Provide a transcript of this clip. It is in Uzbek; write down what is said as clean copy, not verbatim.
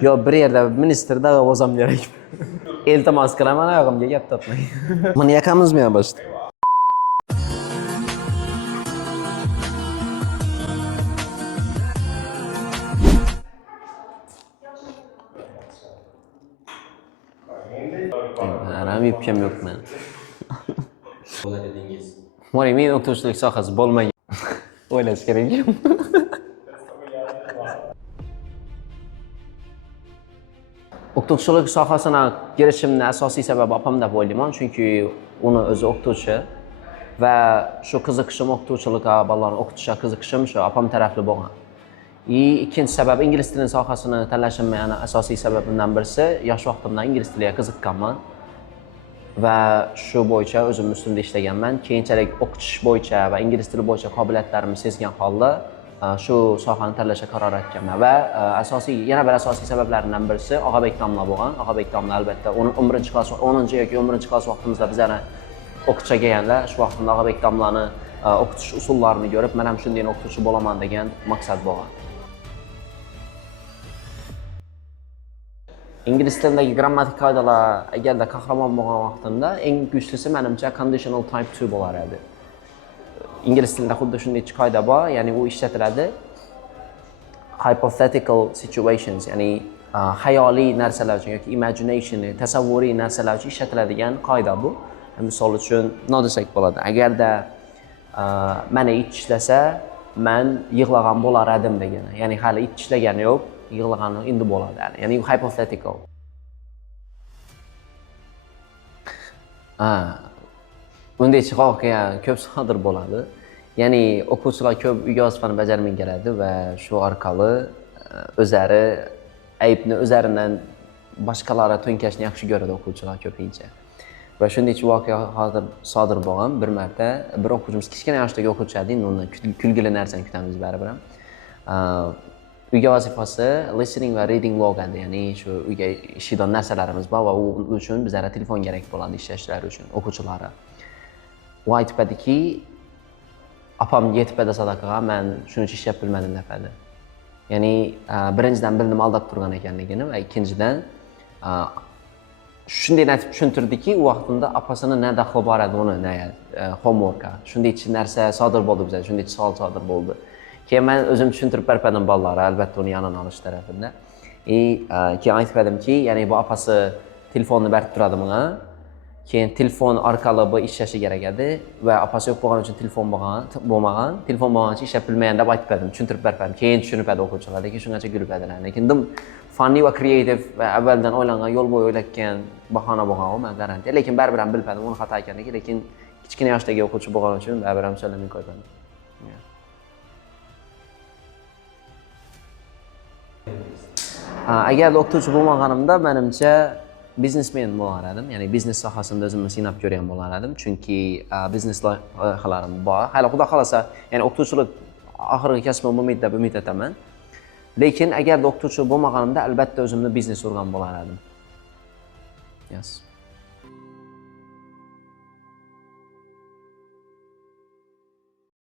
Yo, bir yerda ministerda ovozam kerak. Iltimos qilaman, oyog'imga gap topmang. Buni yakamizmi yo boshda? Aram yupkam yo'q men. Bo'ladingiz. Mo'ri, men o'qituvchilik sohasi bo'lmagan. O'ylash kerak. O'qituvchilik sohasini girishimning asosiy sababi opam deb o'ylayman, chunki uni o'zi o'qituvchi va shu qiziqishim o'qituvchilikka, bolalarni o'qitishga qiziqishim shu opam tarafli bo'lgan. Ikkinchi sabab ingliz tili sohasini tanlashimning yana asosiy sababimdan birisi yosh vaqtimda ingliz tiliga qiziqqanman va shu bo'yicha o'zim ustimda ishlaganman. Keyinchalik o'qitish bo'yicha va ingliz tili bo'yicha qobiliyatlarimni sezgan holda shu sohani tanlashga qaror etganman va yana bir asosiy sabablardan birisi Og'abek domla bo'lgan. Og'abek domla albatta 10-klass 10 yoki 11-klass vaqtimizda bizlarni o'qitishga kelganlar. Shu vaqtimda Og'abek domlani o'qitish usullarini ko'rib, men ham shunday o'qituvchi bo'laman degan maqsad bo'lgan. Ingliz tilidagi grammatik qoidalar agarda qahramon bo'lgan vaqtimda eng kuchlisi menimcha conditional type 2 bo'lar edi. Ingliz tilida xuddi shunday qoida bor, ya'ni u ishlatiladi hypothetical situations, ya'ni xayoliy narsalar uchun yoki imagination, tasavvuriy narsalar uchun ishlatiladigan qoida bu. Misol uchun nima desak bo'ladi? Agarda meni it tishlasa, men yig'lagan bo'lar edim degani. Ya'ni hali it tishlagani yo'q, yig'lagani endi bo'ladi. Ya'ni hypothetical. Bunday voqea ko'p sodir bo'ladi. Ya'ni o'quvchilar ko'p uyga vazifani bajarmay keladi va shu orqali o'zlari aybni o'zlaridan boshqalarga to'nkashni yaxshi ko'radi o'quvchilar ko'pincha. Va shunday voqea hozir sodir bo'lgan. Bir marta bir o'quvchimiz kichkina yoshdagi o'quvchi edi, undan kulgili narsani kutamiz baribir ham. Uyga vazifasi listening va reading log edi, ya'ni shu uyga ishlaydigan narsalarimiz bor va u uchun bizlarga telefon kerak bo'ladi ishlashlari uchun o'quvchilarga. U aytib ediki, opam yetib edi sadaqaga, men shuncha ishlab bilmadim deb edi. Ya'ni birinchidan bildim aldab turgan ekanligini va ikkinchidan shunday narsa tushuntirdiki, u vaqtimda opasini ne daxli bor edi uni homework'a. Shunday narsa sodir bo'ldi bizda, shunday savol sodir bo'ldi. Keyin men o'zim tushuntirib berdim bolalarga, albatta uni yonini olish tarafida. Keyin aytib edimki, ya'ni bu opasi telefonni berib turadi menga. Keyin telefon orqali bu ishlashi kerak edi va opasi yo'q bo'lgani uchun telefon bo'lmagan uchun ishlab bilmagan deb aytib berdim, tushuntirib berdim. Keyin tushunib edi o'quvchilar, lekin shungacha kulib edilar. Lekin funny va creative va avvaldan o'ylangan, yo'l bo'yi o'ylatgan bahona bo'lgan u, men garantiya. Lekin baribir ham bilmadim uni xato ekanligi, lekin kichkina yoshdagi o'quvchi bo'lgani uchun baribir ham so'zlamay qo'ydim. Agar o'qituvchi bo'lmaganimda menimcha biznesmen bo'lar edim. Ya'ni biznes sohasida o'zimni sinab ko'rgan bo'lar edim. Chunki biznes loyihalarim bor. Hali xudo xolasa, ya'ni o'qituvchilik oxirgi kasbim bo'lmaydi deb umid etaman. Lekin agar o'qituvchi bo'lmaganimda albatta o'zimni biznes urgan bo'lar edim. Yes.